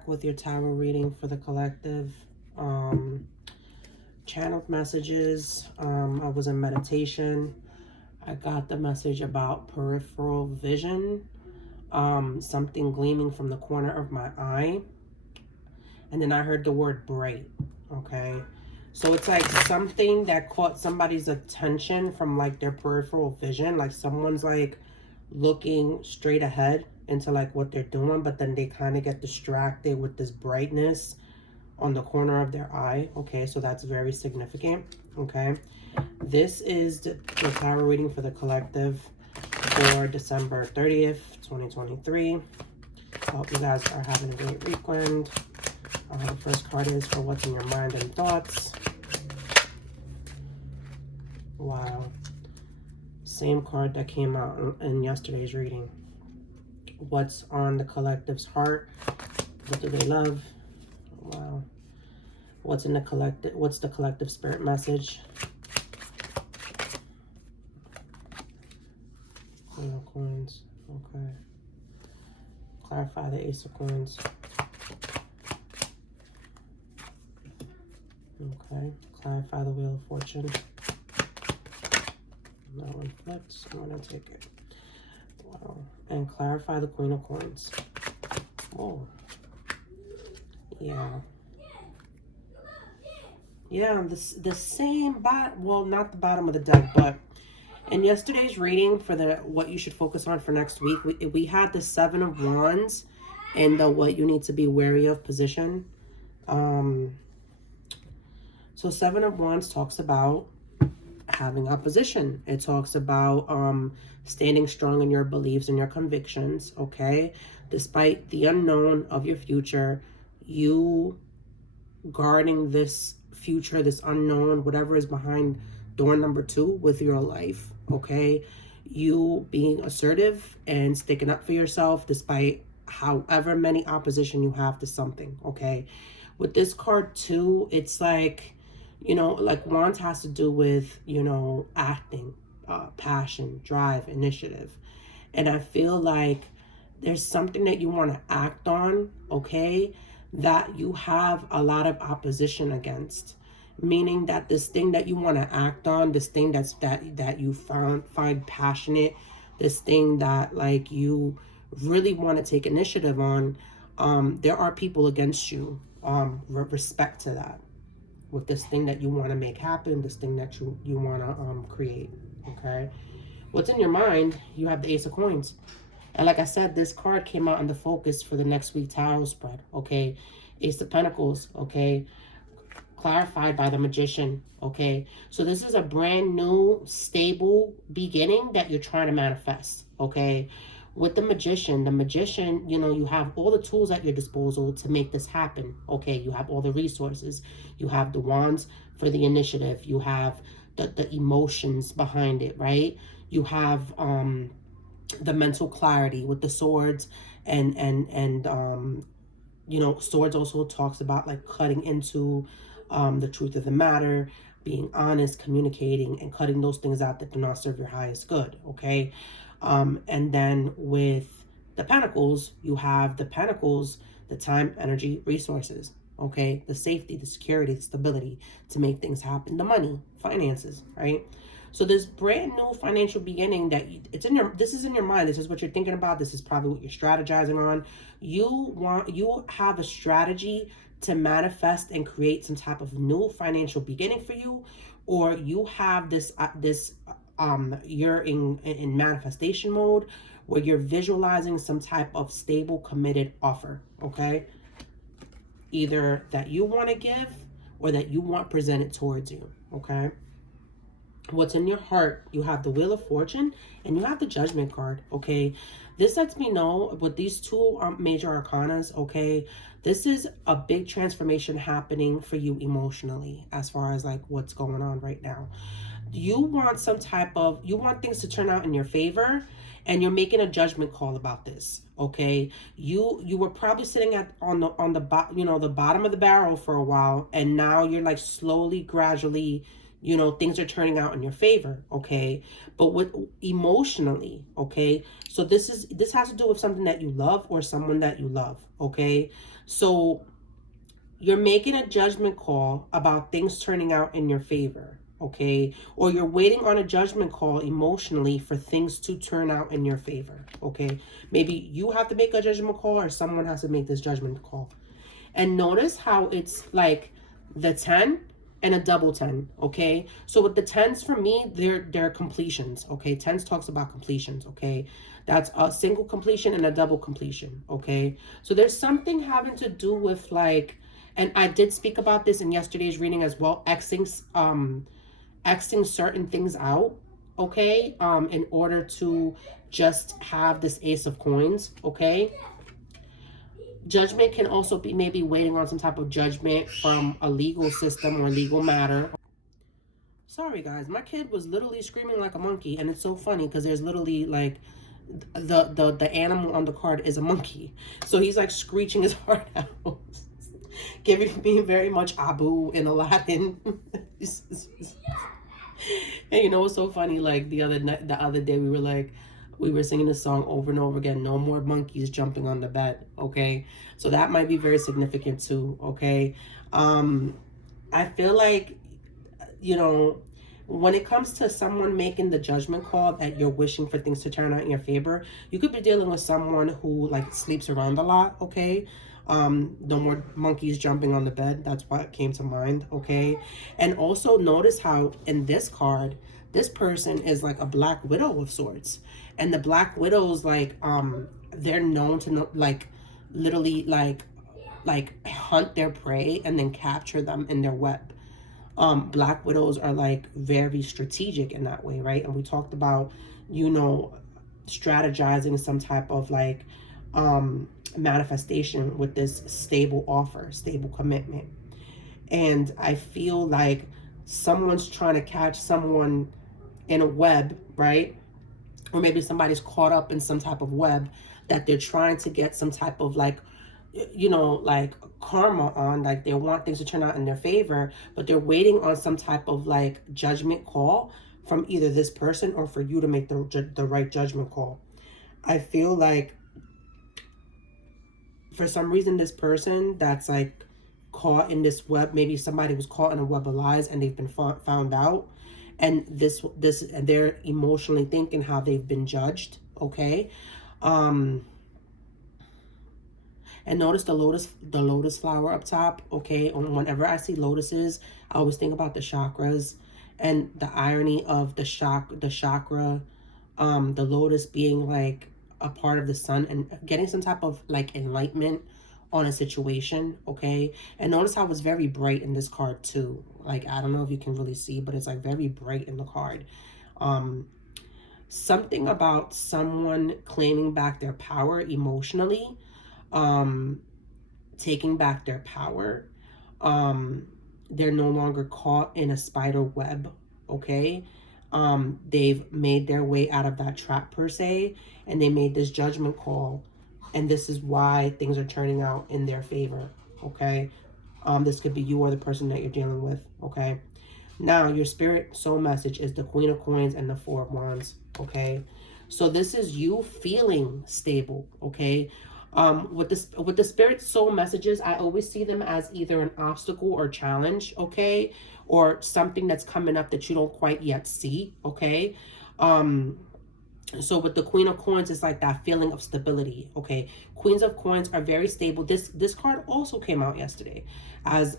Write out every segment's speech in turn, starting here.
back with your tarot reading for the collective. Channeled messages. I was in meditation. I got the message about peripheral vision. Something gleaming from the corner of my eye. And then I heard the word bright. Okay. So it's like something that caught somebody's attention from like their peripheral vision. Like someone's like looking straight ahead into like what they're doing, but then they kind of get distracted with this brightness on the corner of their eye. Okay, so that's very significant. Okay, this is the tarot reading for the collective for December 30th, 2023. I hope you guys are having a great weekend. The first card is for what's in your mind and thoughts. Wow. Same card that came out in yesterday's reading. What's on the collective's heart? What do they love? Wow. What's in the collective? What's the collective spirit message? Queen of Coins. Okay. Clarify the Ace of Coins. Okay. Clarify the Wheel of Fortune. That one flips. I'm going to take it. Wow. And clarify the Queen of Coins. Oh. Yeah. Yeah, the same bottom, well, not the bottom of the deck, but in yesterday's reading for the what you should focus on for next week, we had the Seven of Wands and the what you need to be wary of position. So Seven of Wands talks about having opposition. It talks about standing strong in your beliefs and your convictions, okay? Despite the unknown of your future, you guarding this future, this unknown, whatever is behind door number 2 with your life, okay? You being assertive and sticking up for yourself despite however many opposition you have to something, okay? With this card too, it's like, you know, like Wands has to do with, you know, acting, passion, drive, initiative. And I feel like there's something that you want to act on, okay, that you have a lot of opposition against. Meaning that this thing that you want to act on, this thing that you find passionate, this thing that like you really want to take initiative on, there are people against you, respect to that. With this thing that you want to make happen, this thing that you want to create, okay? What's in your mind, you have the Ace of Coins. And like I said, this card came out in the focus for the next week tarot spread, okay? Ace of Pentacles, okay? Clarified by the Magician, okay? So this is a brand new, stable beginning that you're trying to manifest, okay? With the Magician, you know, you have all the tools at your disposal to make this happen, okay? You have all the resources. You have the Wands for the initiative. You have the emotions behind it, right? You have the mental clarity with the swords and you know, swords also talks about like cutting into the truth of the matter, being honest, communicating, and cutting those things out that do not serve your highest good, okay? And then with the Pentacles, you have the Pentacles, the time, energy, resources, okay? The safety, the security, the stability to make things happen, the money, finances, right? So this brand new financial beginning that this is in your mind. This is what you're thinking about. This is probably what you're strategizing on. You have a strategy to manifest and create some type of new financial beginning for you, or you have this you're in manifestation mode where you're visualizing some type of stable, committed offer, okay? Either that you want to give or that you want presented towards you, okay? What's in your heart, you have the Wheel of Fortune and you have the Judgment card, okay? This lets me know with these two major arcanas, okay, this is a big transformation happening for you emotionally as far as like what's going on right now. You want some type of, you want things to turn out in your favor, and you're making a judgment call about this, okay? You were probably sitting on the bottom of the barrel for a while, and now you're like slowly, gradually, you know, things are turning out in your favor, okay? But with emotionally, okay? So this has to do with something that you love or someone that you love, okay? So you're making a judgment call about things turning out in your favor, okay? Or you're waiting on a judgment call emotionally for things to turn out in your favor, okay? Maybe you have to make a judgment call or someone has to make this judgment call. And notice how it's like the 10 and a double 10, okay? So with the 10s, for me, they're completions, okay? 10s talks about completions, okay? That's a single completion and a double completion, okay? So there's something having to do with like, and I did speak about this in yesterday's reading as well, Xing certain things out, okay? In order to just have this Ace of Coins, okay? Judgment can also be maybe waiting on some type of judgment from a legal system or legal matter. Sorry guys, my kid was literally screaming like a monkey, and it's so funny because there's literally like the animal on the card is a monkey. So he's like screeching his heart out. Giving me very much Abu in Aladdin. And you know what's so funny? Like the other day we were singing this song over and over again. No more monkeys jumping on the bed. Okay, so that might be very significant too. Okay, I feel like, you know, when it comes to someone making the judgment call that you're wishing for things to turn out in your favor, you could be dealing with someone who like sleeps around a lot, okay? No more monkeys jumping on the bed. That's what came to mind, okay? And also notice how in this card, this person is like a black widow of sorts. And the black widows, like, they're known to know, like, literally like hunt their prey and then capture them in their web. Black widows are like very strategic in that way, right? And we talked about, you know, strategizing some type of like manifestation with this stable offer, stable commitment. And I feel like someone's trying to catch someone in a web, right? Or maybe somebody's caught up in some type of web that they're trying to get some type of like, you know, like karma on, like they want things to turn out in their favor, but they're waiting on some type of like judgment call from either this person or for you to make the right judgment call. I feel like for some reason this person that's like caught in this web, maybe somebody was caught in a web of lies and they've been found out, and and they're emotionally thinking how they've been judged, okay? And notice the lotus flower up top, okay? And whenever I see lotuses, I always think about the chakras and the irony of the chakra, the lotus being like a part of the sun and getting some type of like enlightenment on a situation, okay? And notice how it's very bright in this card too. Like, I don't know if you can really see, but it's like very bright in the card. Something about someone claiming back their power emotionally, taking back their power. They're no longer caught in a spider web, okay? They've made their way out of that trap per se, and they made this judgment call, and this is why things are turning out in their favor, okay? This could be you or the person that you're dealing with, okay? Now, your spirit soul message is the Queen of Coins and the Four of Wands, okay? So this is you feeling stable, okay? With the spirit soul messages, I always see them as either an obstacle or challenge, okay? Or something that's coming up that you don't quite yet see, okay? So with the Queen of Coins, it's like that feeling of stability, okay? Queens of Coins are very stable. This card also came out yesterday as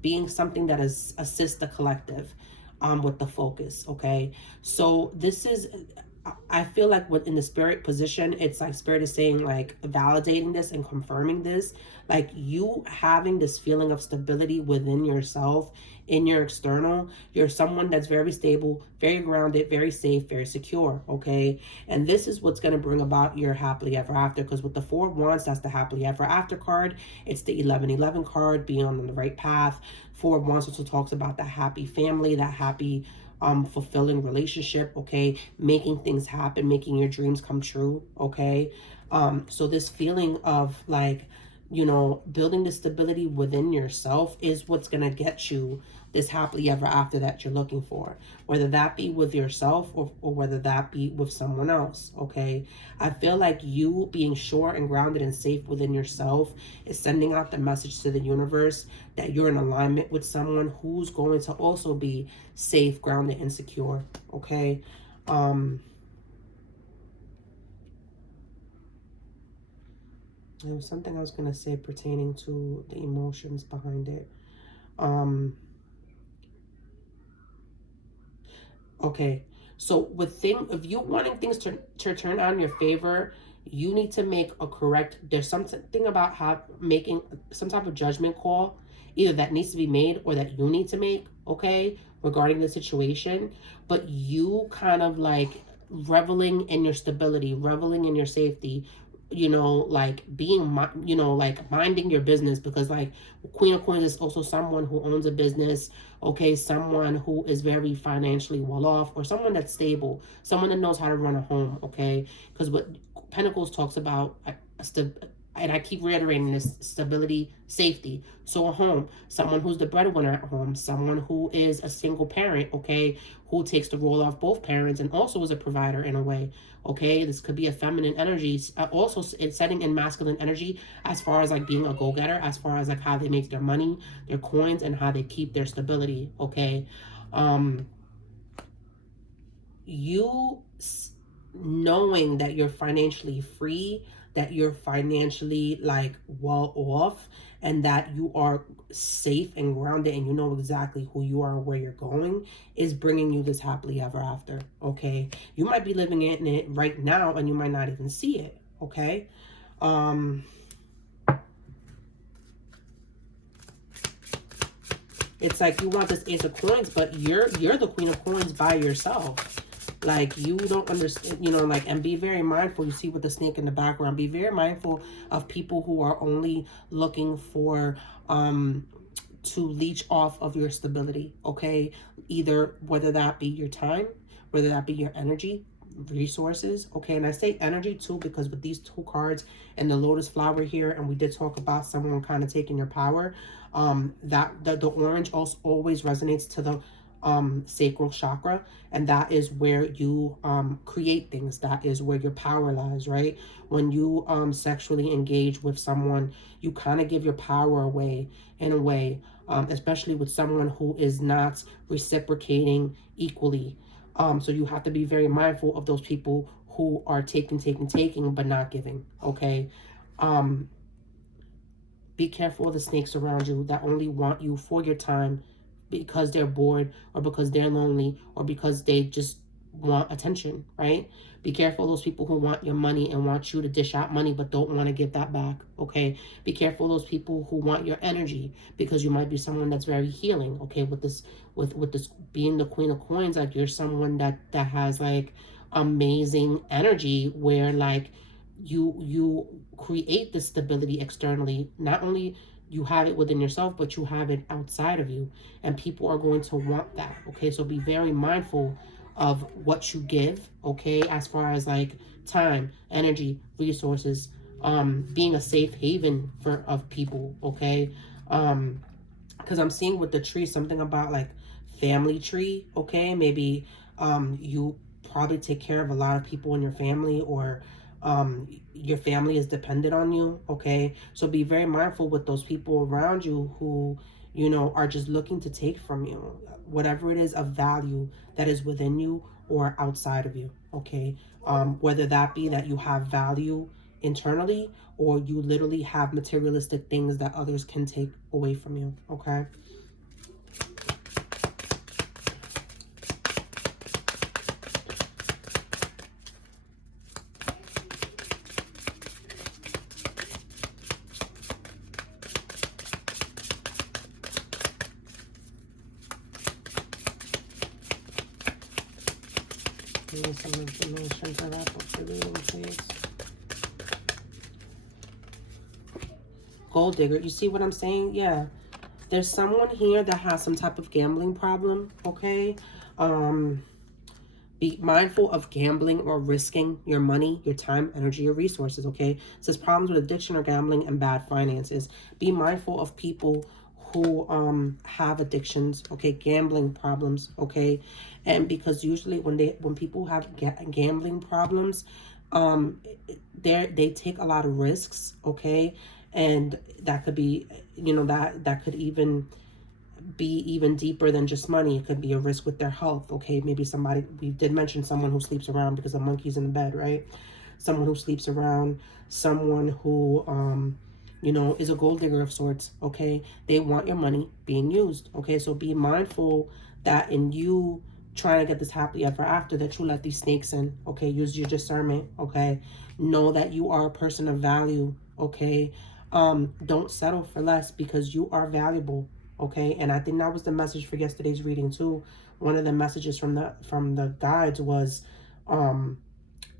being something that assists the collective with the focus, okay? So this is, I feel like within the spirit position, it's like spirit is saying like validating this and confirming this, like you having this feeling of stability within yourself, in your external. You're someone that's very stable, very grounded, very safe, very secure, okay? And this is what's going to bring about your happily ever after, because with the Four of Wands, that's the happily ever after card. It's the 1111 card, being on the right path. Four of Wands also talks about that happy family, that happy fulfilling relationship, okay? Making things happen, making your dreams come true, okay? So this feeling of like you know, building the stability within yourself is what's going to get you this happily ever after that you're looking for, whether that be with yourself or whether that be with someone else. Okay, I feel like you being sure and grounded and safe within yourself is sending out the message to the universe that you're in alignment with someone who's going to also be safe, grounded, and secure. Okay. There was something I was going to say pertaining to the emotions behind it. Okay, so if you wanting things to turn out in your favor, you need to make a correct, there's something about how making some type of judgment call, either that needs to be made or that you need to make, okay, regarding the situation. But you kind of like reveling in your stability, reveling in your safety, you know, like being, you know, like minding your business, because like Queen of Coins is also someone who owns a business, okay, someone who is very financially well off, or someone that's stable, someone that knows how to run a home, okay, because what Pentacles talks about, and I keep reiterating this, stability, safety. So a home, someone who's the breadwinner at home, someone who is a single parent, okay, who takes the role of both parents and also is a provider in a way, okay. This could be a feminine energy, also it's setting in masculine energy, as far as like being a go-getter, as far as like how they make their money, their coins, and how they keep their stability, okay. You knowing that you're financially free, that you're financially like well off, and that you are safe and grounded, and you know exactly who you are and where you're going, is bringing you this happily ever after, okay. You might be living in it right now and you might not even see it, okay. It's like you want this Ace of Coins, but you're the Queen of Coins by yourself. Like, you don't understand, you know, like, and be very mindful. You see with the snake in the background, be very mindful of people who are only looking for to leech off of your stability, okay? Either whether that be your time, whether that be your energy, resources, okay. And I say energy too because with these two cards and the lotus flower here, and we did talk about someone kind of taking your power, that the orange also always resonates to the sacral chakra, and that is where you create things, that is where your power lies, right? When you sexually engage with someone, you kind of give your power away in a way, especially with someone who is not reciprocating equally. So you have to be very mindful of those people who are taking, but not giving, okay? Be careful of the snakes around you that only want you for your time because they're bored, or because they're lonely, or because they just want attention, right? Be careful of those people who want your money and want you to dish out money but don't want to give that back, okay? Be careful of those people who want your energy, because you might be someone that's very healing, okay? With this being the Queen of Coins, like, you're someone that has like amazing energy, where like you create the stability externally. Not only you have it within yourself, but you have it outside of you, and people are going to want that, okay? So be very mindful of what you give, okay, as far as like time, energy, resources, being a safe haven of people, okay. Because I'm seeing with the tree something about like family tree, okay. Maybe you probably take care of a lot of people in your family, or your family is dependent on you, okay. So be very mindful with those people around you who, you know, are just looking to take from you whatever it is of value that is within you or outside of you, okay. Whether that be that you have value internally, or you literally have materialistic things that others can take away from you, okay. Give me some information to wrap up the reading, please. Gold digger, you see what I'm saying? Yeah, there's someone here that has some type of gambling problem, okay. Be mindful of gambling or risking your money, your time, energy, your resources, okay? It says problems with addiction or gambling and bad finances. Be mindful of people who have addictions, okay, gambling problems, okay? And because usually when people have gambling problems, they take a lot of risks, okay? And that could be, that could even be even deeper than just money. It could be a risk with their health, okay? Maybe somebody, we did mention someone who sleeps around because a monkey's in the bed, right? Someone who sleeps around, someone who is a gold digger of sorts, okay? They want your money being used, okay? So be mindful that in you trying to get this happily ever after, that you let these snakes in, okay? Use your discernment, okay? Know that you are a person of value, okay? Don't settle for less because you are valuable, okay? And I think that was the message for yesterday's reading too. One of the messages from the guides was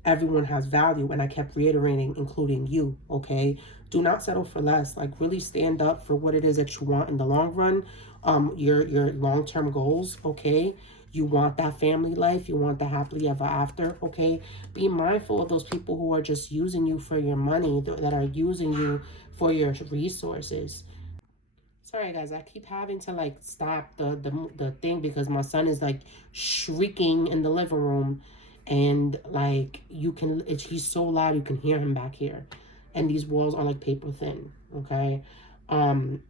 everyone has value, and I kept reiterating, including you, okay? Do not settle for less. Like, really stand up for what it is that you want in the long run, your long-term goals, okay? You want that family life, you want the happily ever after, okay? Be mindful of those people who are just using you for your money, that are using you for your resources. Sorry guys, I keep having to like stop the thing because my son is like shrieking in the living room, and like he's so loud you can hear him back here, and these walls are like paper thin, okay? um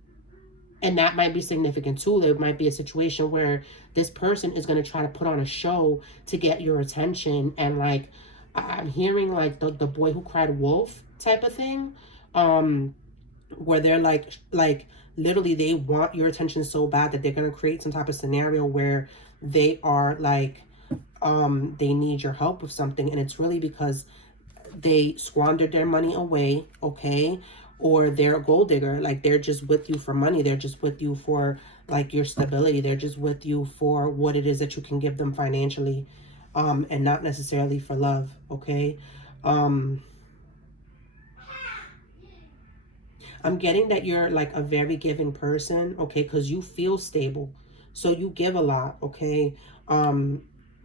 and that might be significant too. There might be a situation where this person is going to try to put on a show to get your attention, and like I'm hearing like the boy who cried wolf type of thing, where they're like literally they want your attention so bad that they're going to create some type of scenario where they are like they need your help with something, and it's really because they squandered their money away, okay? Or they're a gold digger, like they're just with you for money, they're just with you for like your stability, they're just with you for what it is that you can give them financially, and not necessarily for love, okay? I'm getting that you're like a very giving person, okay? Because you feel stable. So you give a lot, okay?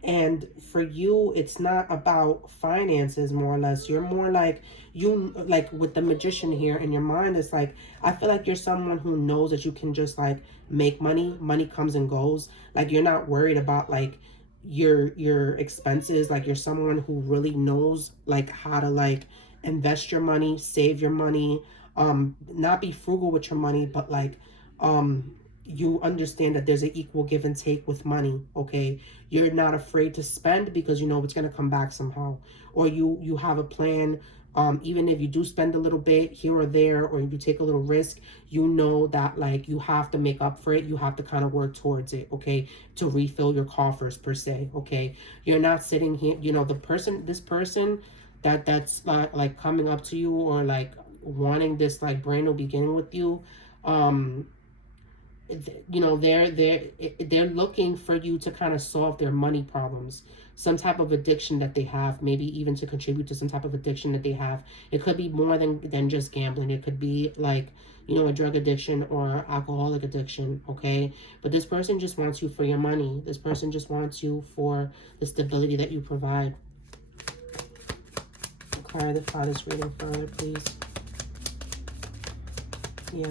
And for you, it's not about finances, more or less. You're more like, you, like with the magician here in your mind, it's like, I feel like you're someone who knows that you can just like make money. Money comes and goes. Like you're not worried about like your expenses. Like you're someone who really knows like how to like invest your money, save your money, not be frugal with your money, but like you understand that there's an equal give and take with money, okay? You're not afraid to spend because you know it's going to come back somehow, or you have a plan. Even if you do spend a little bit here or there, or you take a little risk, you know that like you have to make up for it. You have to kind of work towards it, okay, to refill your coffers per se, okay? You're not sitting here, this person that's like coming up to you, or like wanting this like brand new beginning with you, they're looking for you to kind of solve their money problems, some type of addiction that they have, maybe even to contribute to some type of addiction that they have. It could be more than just gambling. It could be like, a drug addiction or alcoholic addiction, okay? But this person just wants you for your money. This person just wants you for the stability that you provide. Okay, the Father's reading further, please. Yeah.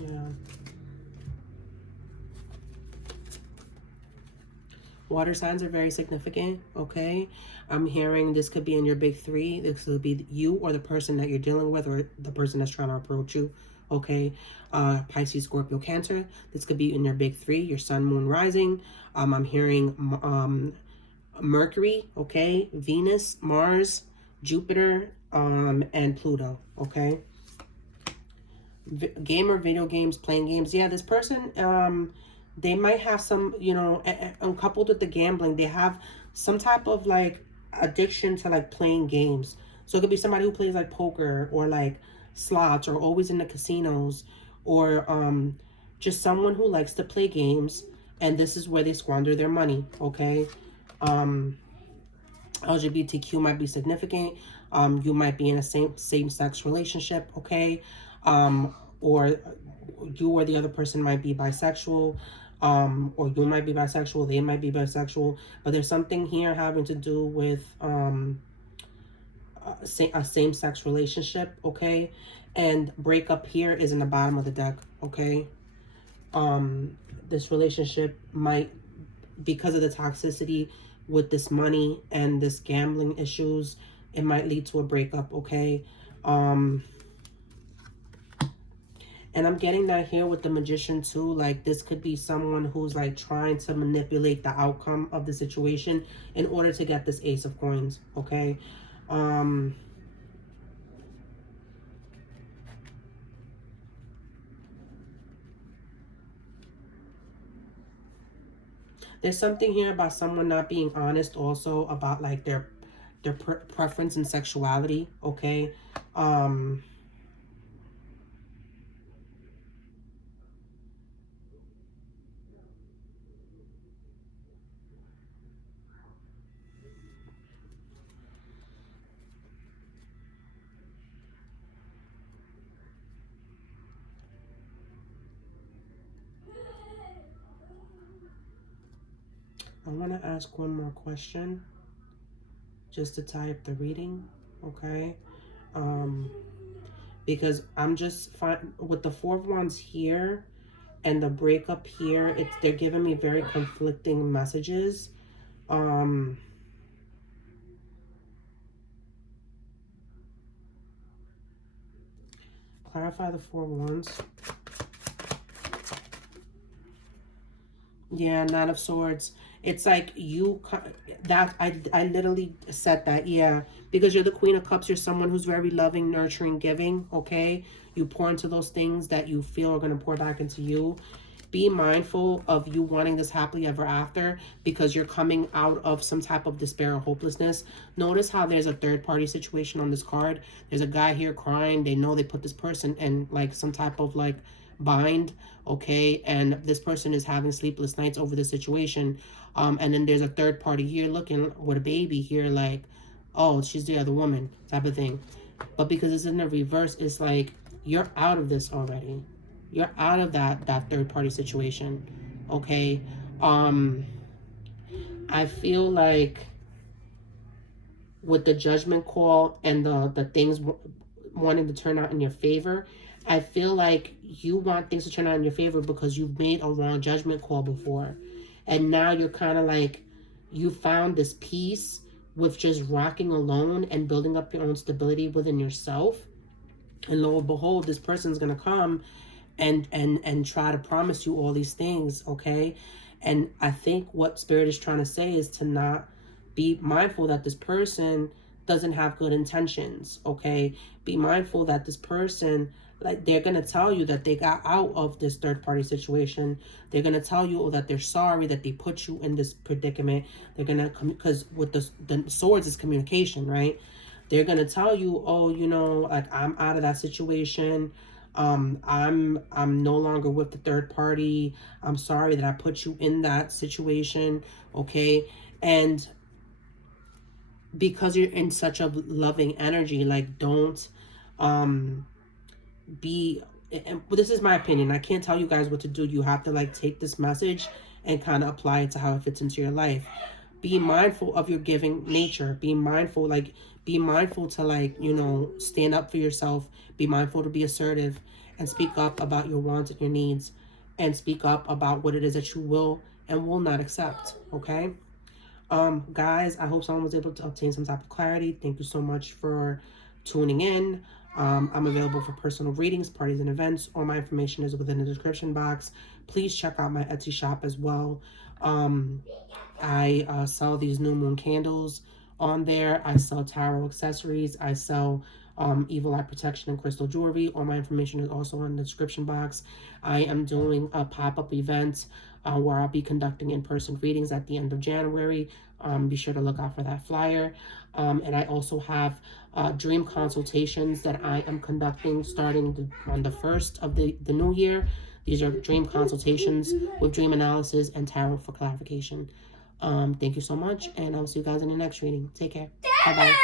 Yeah. Water signs are very significant, okay? I'm hearing this could be in your big three. This could be you or the person that you're dealing with, or the person that's trying to approach you, okay? Pisces, Scorpio, Cancer. This could be in your big three, your sun, moon, rising. I'm hearing Mercury, okay? Venus, Mars, Jupiter, and Pluto, okay? Gamer, video games, playing games. Yeah, this person, they might have some, coupled with the gambling, they have some type of like addiction to like playing games. So it could be somebody who plays like poker or like slots, or always in the casinos, or just someone who likes to play games, and this is where they squander their money, okay? LGBTQ might be significant. You might be in a same-sex relationship, okay? Or you or the other person might be bisexual, or you might be bisexual, they might be bisexual, but there's something here having to do with a same-sex relationship, okay? And breakup here is in the bottom of the deck, okay? This relationship might, because of the toxicity with this money and this gambling issues, it might lead to a breakup, okay? And I'm getting that here with the Magician too. Like, this could be someone who's like trying to manipulate the outcome of the situation in order to get this Ace of Coins, okay? There's something here about someone not being honest also about like their preference in sexuality, okay? I want to ask one more question just to tie up the reading, okay? Because I'm just fine with the Four of Wands here and the breakup here. They're giving me very conflicting messages. Clarify the Four of Wands. Yeah, Nine of Swords. It's like you, that I literally said that, yeah, because you're the Queen of Cups. You're someone who's very loving, nurturing, giving, okay? You pour into those things that you feel are going to pour back into you. Be mindful of you wanting this happily ever after, because you're coming out of some type of despair or hopelessness. Notice how there's a third party situation on this card. There's a guy here crying. They know they put this person in like some type of like bind, okay? And this person is having sleepless nights over the situation. And then there's a third party here looking with a baby here like, oh, she's the other woman type of thing. But because it's in the reverse, it's like you're out of this already. You're out of that third party situation, okay? I feel like with the judgment call and the things wanting to turn out in your favor, I feel like you want things to turn out in your favor because you've made a wrong judgment call before. And now you're kind of like, you found this peace with just rocking alone and building up your own stability within yourself. And lo and behold, this person's going to come and try to promise you all these things, okay? And I think what Spirit is trying to say is to not be mindful that this person doesn't have good intentions, okay? Be mindful that this person, like, they're going to tell you that they got out of this third party situation. They're going to tell you that they're sorry that they put you in this predicament. They're going to, because with the swords is communication, right? They're going to tell you, oh, you know, like, I'm out of that situation. I'm no longer with the third party. I'm sorry that I put you in that situation, okay? And because you're in such a loving energy, like, don't be, and this is my opinion, I can't tell you guys what to do. You have to like take this message and kind of apply it to how it fits into your life. Be mindful of your giving nature. Be mindful, like, be mindful to, like, you know, stand up for yourself. Be mindful to be assertive and speak up about your wants and your needs, and speak up about what it is that you will and will not accept, okay? Guys, I hope someone was able to obtain some type of clarity. Thank you so much for tuning in. I'm available for personal readings, parties, and events. All my information is within the description box. Please check out my Etsy shop as well. I sell these new moon candles on there. I sell tarot accessories. I sell evil eye protection and crystal jewelry. All my information is also in the description box. I am doing a pop-up event where I'll be conducting in-person readings at the end of January. Be sure to look out for that flyer. And I also have dream consultations that I am conducting starting on the 1st of the new year. These are dream consultations with dream analysis and tarot for clarification. Thank you so much, and I'll see you guys in the next reading. Take care. Bye bye.